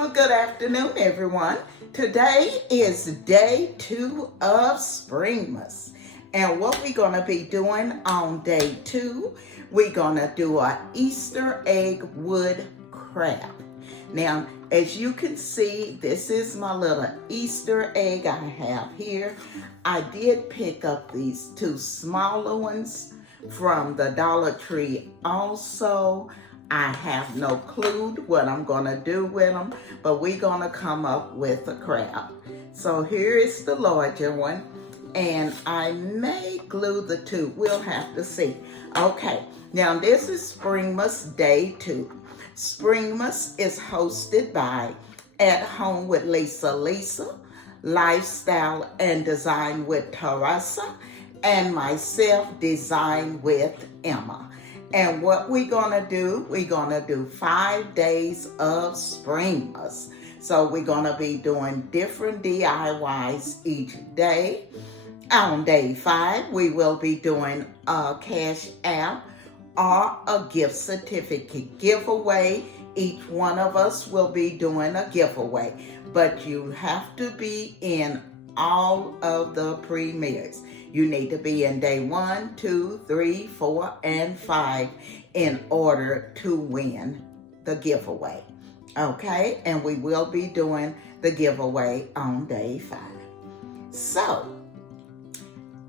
Well, good afternoon, everyone. Today is day 2 of SPRINGMAS. And what we're going to be doing on day 2, we're going to do an Easter egg wood craft. Now, as you can see, this is my little Easter egg I have here. I did pick up these 2 smaller ones from the Dollar Tree also. I have no clue what I'm going to do with them, but we're going to come up with a craft. So here is the larger one, and I may glue the 2. We'll have to see. Okay, now this is SPRINGMAS Day 2. SPRINGMAS is hosted by At Home with Lisa, Lifestyle and Design with Teresa, and myself, Design with Emma. And what we're going to do 5 days of SPRINGMAS. So we're going to be doing different DIYs each day. On day 5, we will be doing a cash app or a gift certificate giveaway. Each one of us will be doing a giveaway, but you have to be in all of the premieres. You need to be in day 1, 2, 3, 4, and 5 in order to win the giveaway. Okay, and we will be doing the giveaway on day 5. So,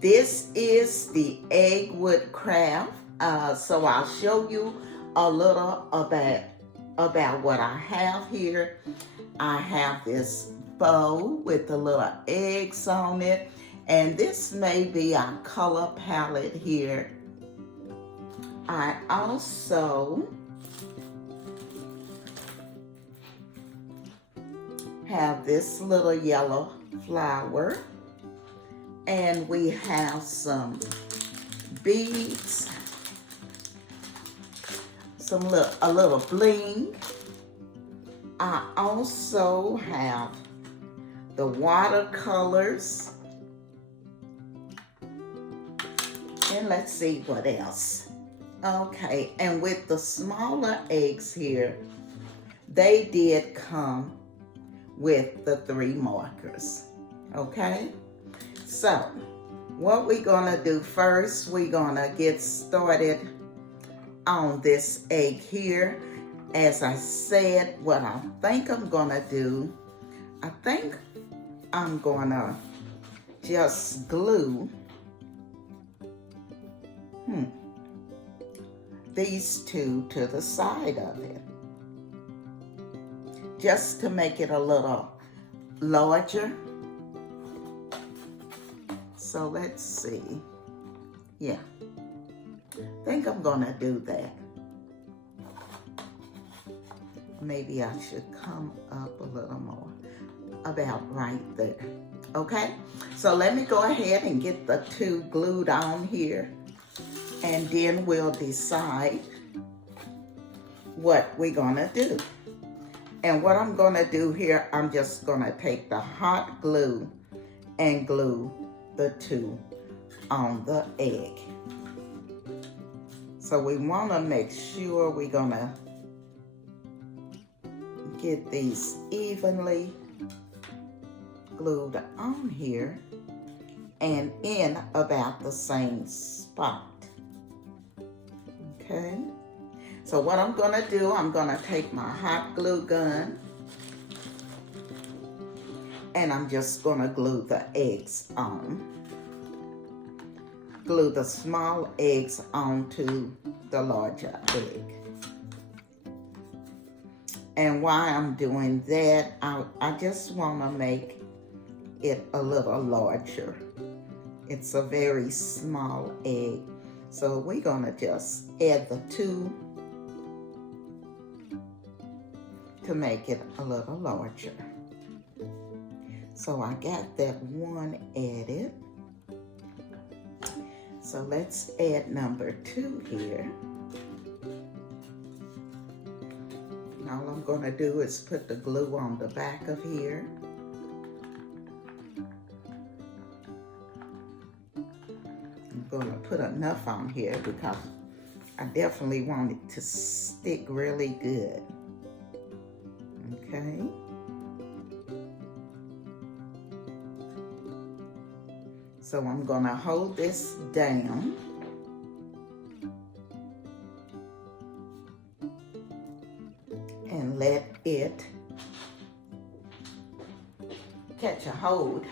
this is the egg wood craft. So I'll show you a little about what I have here. I have this bow with the little eggs on it. And this may be our color palette here. I also have this little yellow flower. And we have some beads, a little bling. I also have the watercolors. And let's see what else. Okay, and with the smaller eggs here, they did come with the 3 markers. Okay, so what we're gonna do first, we're gonna get started on this egg here. As I said, what I think I'm gonna do, I think I'm gonna just glue these 2 to the side of it, just to make it a little larger. So let's see. Yeah, I think I'm gonna do that. Maybe I should come up a little more, about right there. Okay, so let me go ahead and get the 2 glued on here, and then we'll decide what we're gonna do. And what I'm gonna do here, I'm just gonna take the hot glue and glue the 2 on the egg. So we wanna make sure we're gonna get these evenly glued on here and in about the same spot. Okay, so what I'm gonna do, I'm gonna take my hot glue gun and I'm just gonna glue the eggs on. Glue the small eggs onto the larger egg. And while I'm doing that, I just wanna make it a little larger. It's a very small egg. So we're gonna just add the 2 to make it a little larger. So I got that 1 added. So let's add number 2 here. And all I'm gonna do is put the glue on the back of here. I'm gonna put enough on here because I definitely want it to stick really good. Okay. Okay. So I'm gonna hold this down. And let it catch a hold.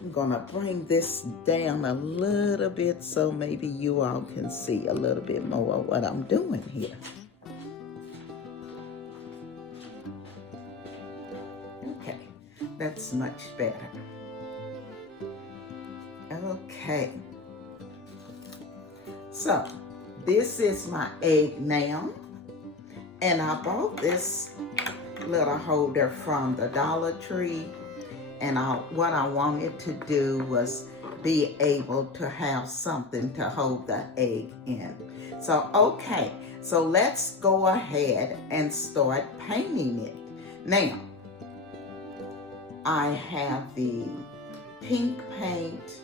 I'm gonna bring this down a little bit so maybe you all can see a little bit more of what I'm doing here. Okay, that's much better. Okay, so this is my egg now, and I bought this little holder from the Dollar Tree, and what I wanted to do was be able to have something to hold the egg in. So okay, so let's go ahead and start painting it. Now, I have the pink paint.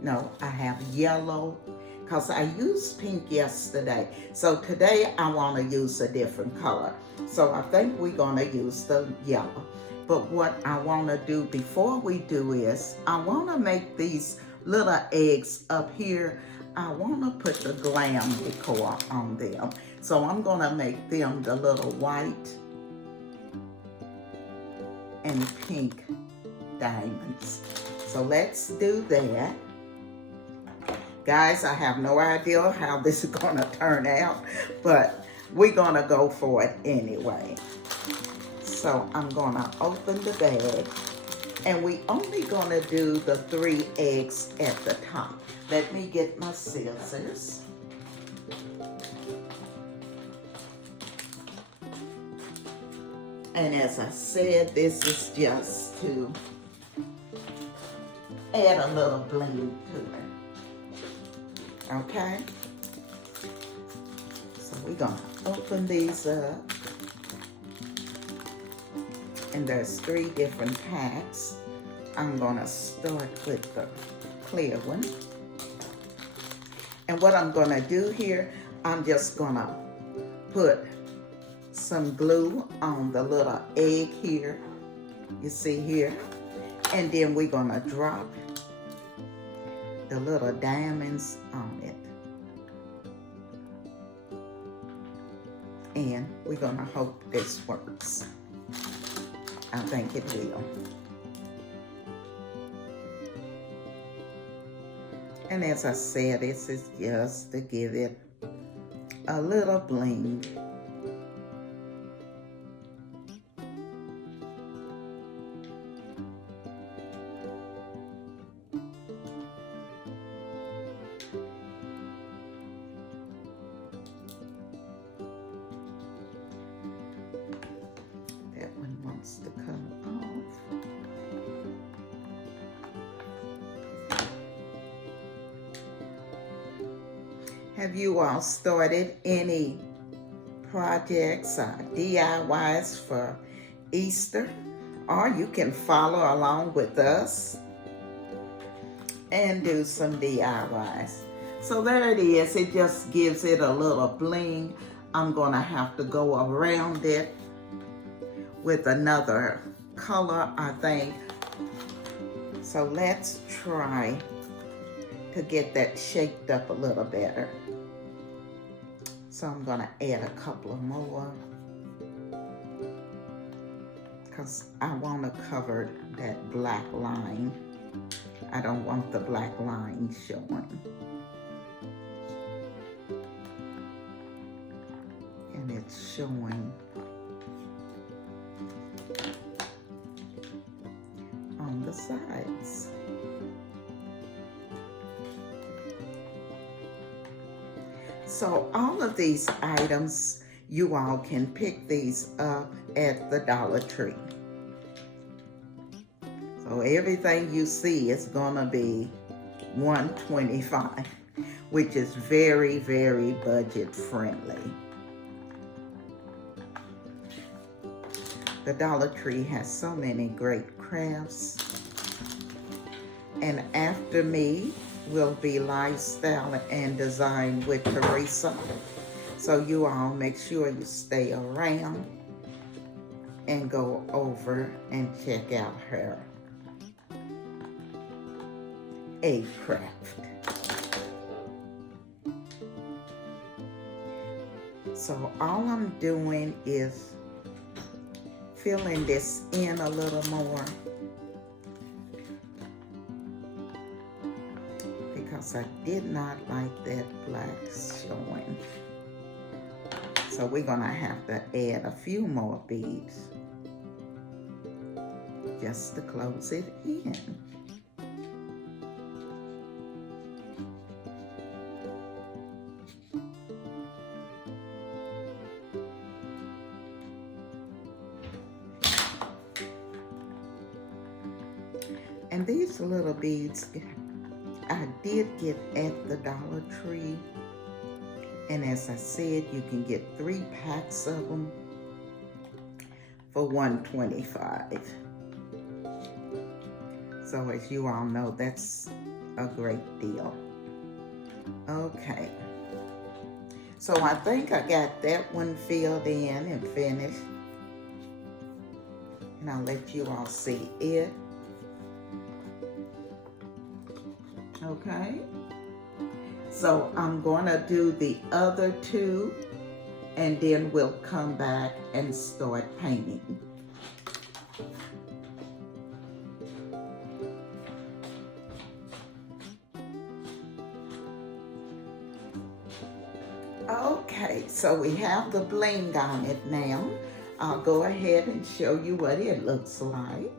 No, I have yellow, because I used pink yesterday. So today I want to use a different color. So I think we're going to use the yellow. But what I want to do before we do is, I want to make these little eggs up here. I want to put the glam decor on them. So I'm going to make them the little white and pink diamonds. So let's do that. Guys, I have no idea how this is gonna turn out, but we're gonna go for it anyway. So I'm gonna open the bag, and we only gonna do the 3 eggs at the top. Let me get my scissors. And as I said, this is just to add a little bling to it. Okay, so we're gonna open these up, and there's 3 different packs. I'm gonna start with the clear one, and what I'm gonna do here, I'm just gonna put some glue on the little egg here, you see here, and then we're gonna drop the little diamonds on it. And we're gonna hope this works. I think it will. And as I said, this is just to give it a little bling. To come off. Have you all started any projects or DIYs for Easter? Or you can follow along with us and do some DIYs. So there it is. It just gives it a little bling. I'm gonna have to go around it with another color, I think. So let's try to get that shaped up a little better. So I'm gonna add a couple of more, because I want to cover that black line. I don't want the black line showing. And it's showing on the sides. So all of these items, you all can pick these up at the Dollar Tree. So everything you see is gonna be $125, which is very, very budget friendly. The Dollar Tree has so many great crafts. And after me will be Lifestyle and Design with Teresa. So So you all make sure you stay around and go over and check out her egg craft. So all I'm doing is filling this in a little more because I did not like that black showing. So we're gonna have to add a few more beads just to close it in. And these little beads, I did get at the Dollar Tree. And as I said, you can get 3 packs of them for $1.25. So as you all know, that's a great deal. Okay. So I think I got that one filled in and finished. And I'll let you all see it. Okay. So I'm gonna do the other 2 and then we'll come back and start painting. Okay, so we have the bling on it now. I'll go ahead and show you what it looks like.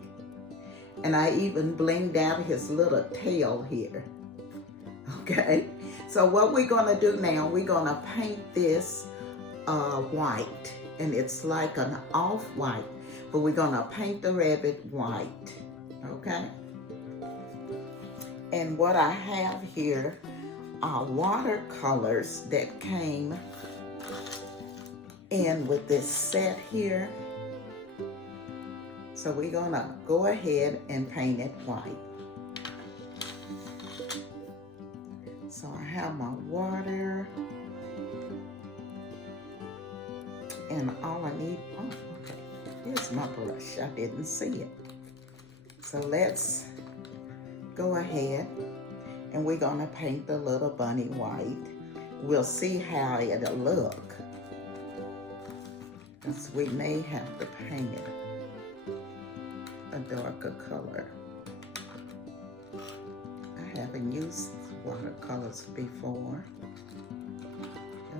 And I even blinged out his little tail here. Okay, so what we're gonna do now, we're gonna paint this white. And it's like an off-white, but we're gonna paint the rabbit white, okay? And what I have here are watercolors that came in with this set here. So we're gonna go ahead and paint it white. So I have my water. And all I need, oh, okay, here's my brush. I didn't see it. So let's go ahead and we're gonna paint the little bunny white. We'll see how it'll look. Because we may have to paint it a darker color. I haven't used watercolors before.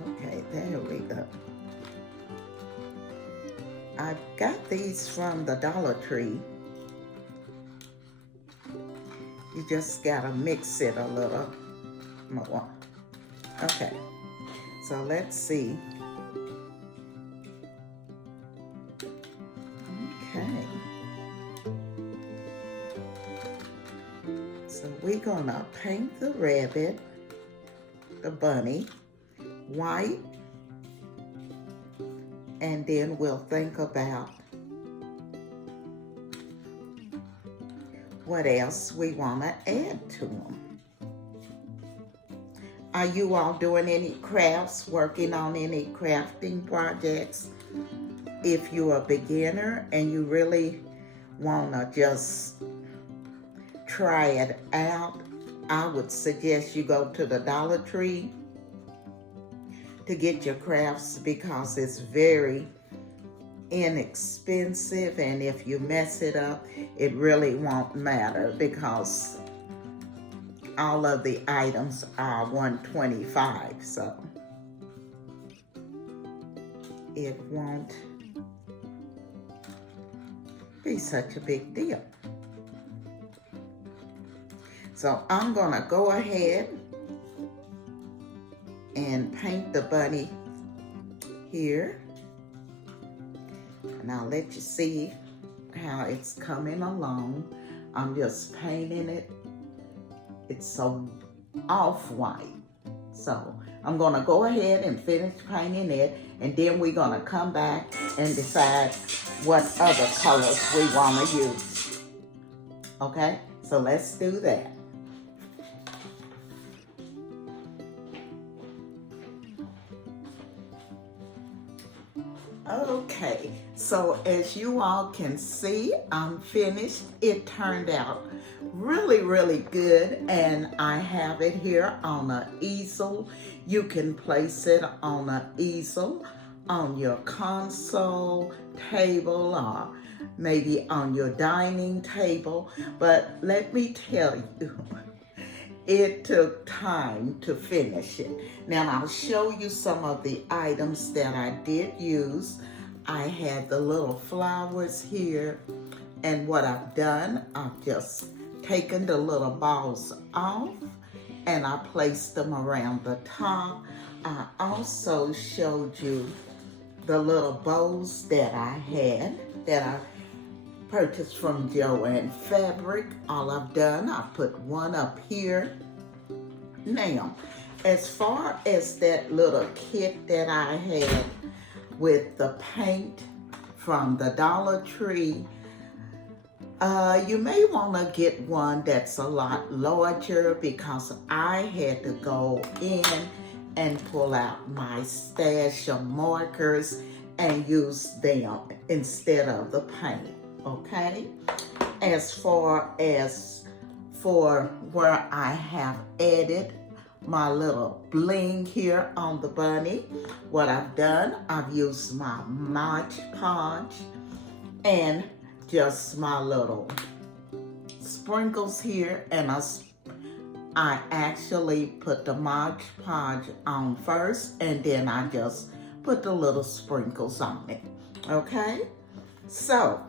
Okay, there we go. I got these from the Dollar Tree. You just gotta mix it a little more. Okay, so let's see. Okay. So we're gonna paint the rabbit, the bunny, white, and then we'll think about what else we want to add to them. Are you all doing any crafts, working on any crafting projects? If you're a beginner and you really want to just try it out, I would suggest you go to the Dollar Tree to get your crafts because it's very inexpensive, and if you mess it up, it really won't matter because all of the items are $1.25, so it won't be such a big deal. So I'm gonna go ahead and paint the bunny here. And I'll let you see how it's coming along. I'm just painting it. It's so off-white. So I'm gonna go ahead and finish painting it, and then we're gonna come back and decide what other colors we wanna use. Okay, so let's do that. Okay, so as you all can see, I'm finished. It turned out really, really good, and I have it here on an easel. You can place it on an easel, on your console table, or maybe on your dining table. But let me tell you, it took time to finish it. Now I'll show you some of the items that I did use. I had the little flowers here, and what I've done, I've just taken the little balls off and I placed them around the top. I also showed you the little bows that I had that I purchased from Joann Fabric. All I've done, I put one up here. Now, as far as that little kit that I had with the paint from the Dollar Tree, you may want to get one that's a lot larger, because I had to go in and pull out my stash of markers and use them instead of the paint, okay? As far as for where I have added my little bling here on the bunny, what I've done, I've used my Mod Podge and just my little sprinkles here, and I actually put the Mod Podge on first, and then I just put the little sprinkles on it, okay? So,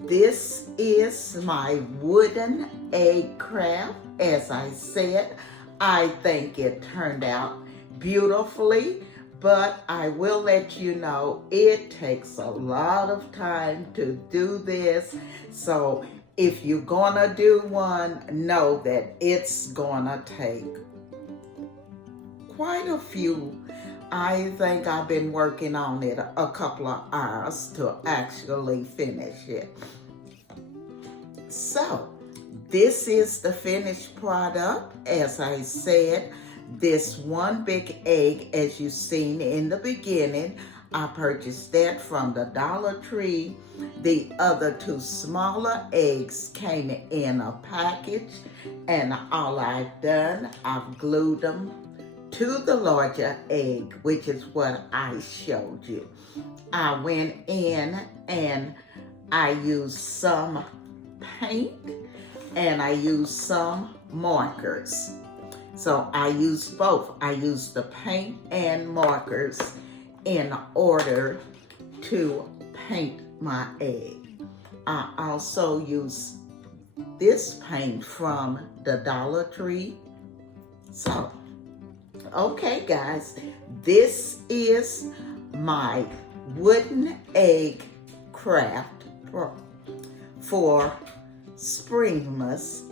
this is my wooden egg craft. As I said, I think it turned out beautifully, but I will let you know it takes a lot of time to do this. So if you're gonna do one, know that it's gonna take quite a few. I think I've been working on it a couple of hours to actually finish it. So, this is the finished product. As I said, this one big egg, as you've seen in the beginning, I purchased that from the Dollar Tree. The other two smaller eggs came in a package, and all I've done, I've glued them to the larger egg, which is what I showed you. I went in and I used some paint and I used some markers. So I used both. I used the paint and markers in order to paint my egg. I also used this paint from the Dollar Tree. So, okay guys, this is my wooden egg craft for SPRINGMAS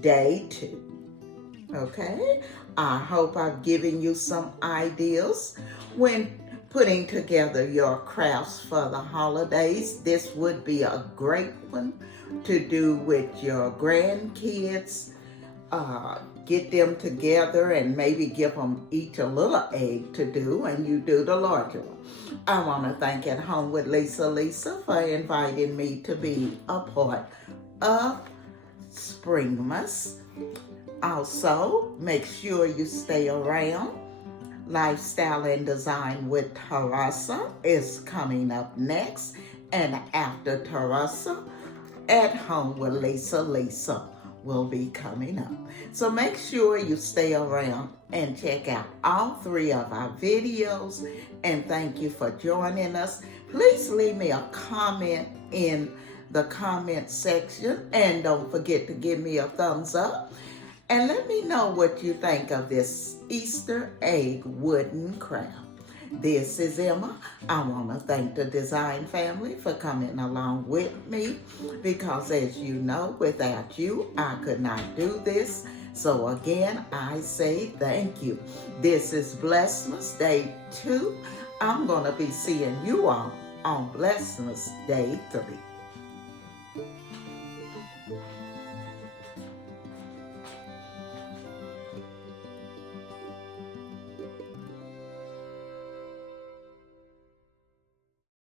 Day 2. Okay, I hope I've given you some ideas when putting together your crafts for the holidays. This would be a great one to do with your grandkids. Get them together and maybe give them each a little egg to do, and you do the larger one. I want to thank At Home with Lisa for inviting me to be a part of SPRINGMAS. Also, make sure you stay around. Lifestyle and Design with Teresa is coming up next. And after Teresa, At Home with Lisa will be coming up. So make sure you stay around and check out all 3 of our videos. And thank you for joining us. Please leave me a comment in the comment section. And don't forget to give me a thumbs up. And let me know what you think of this Easter egg wooden craft. This is Emma. I want to thank the design family for coming along with me, because as you know, without you, I could not do this. So again, I say thank you. This is Blessmas Day 2. I'm going to be seeing you all on Blessmas Day 3.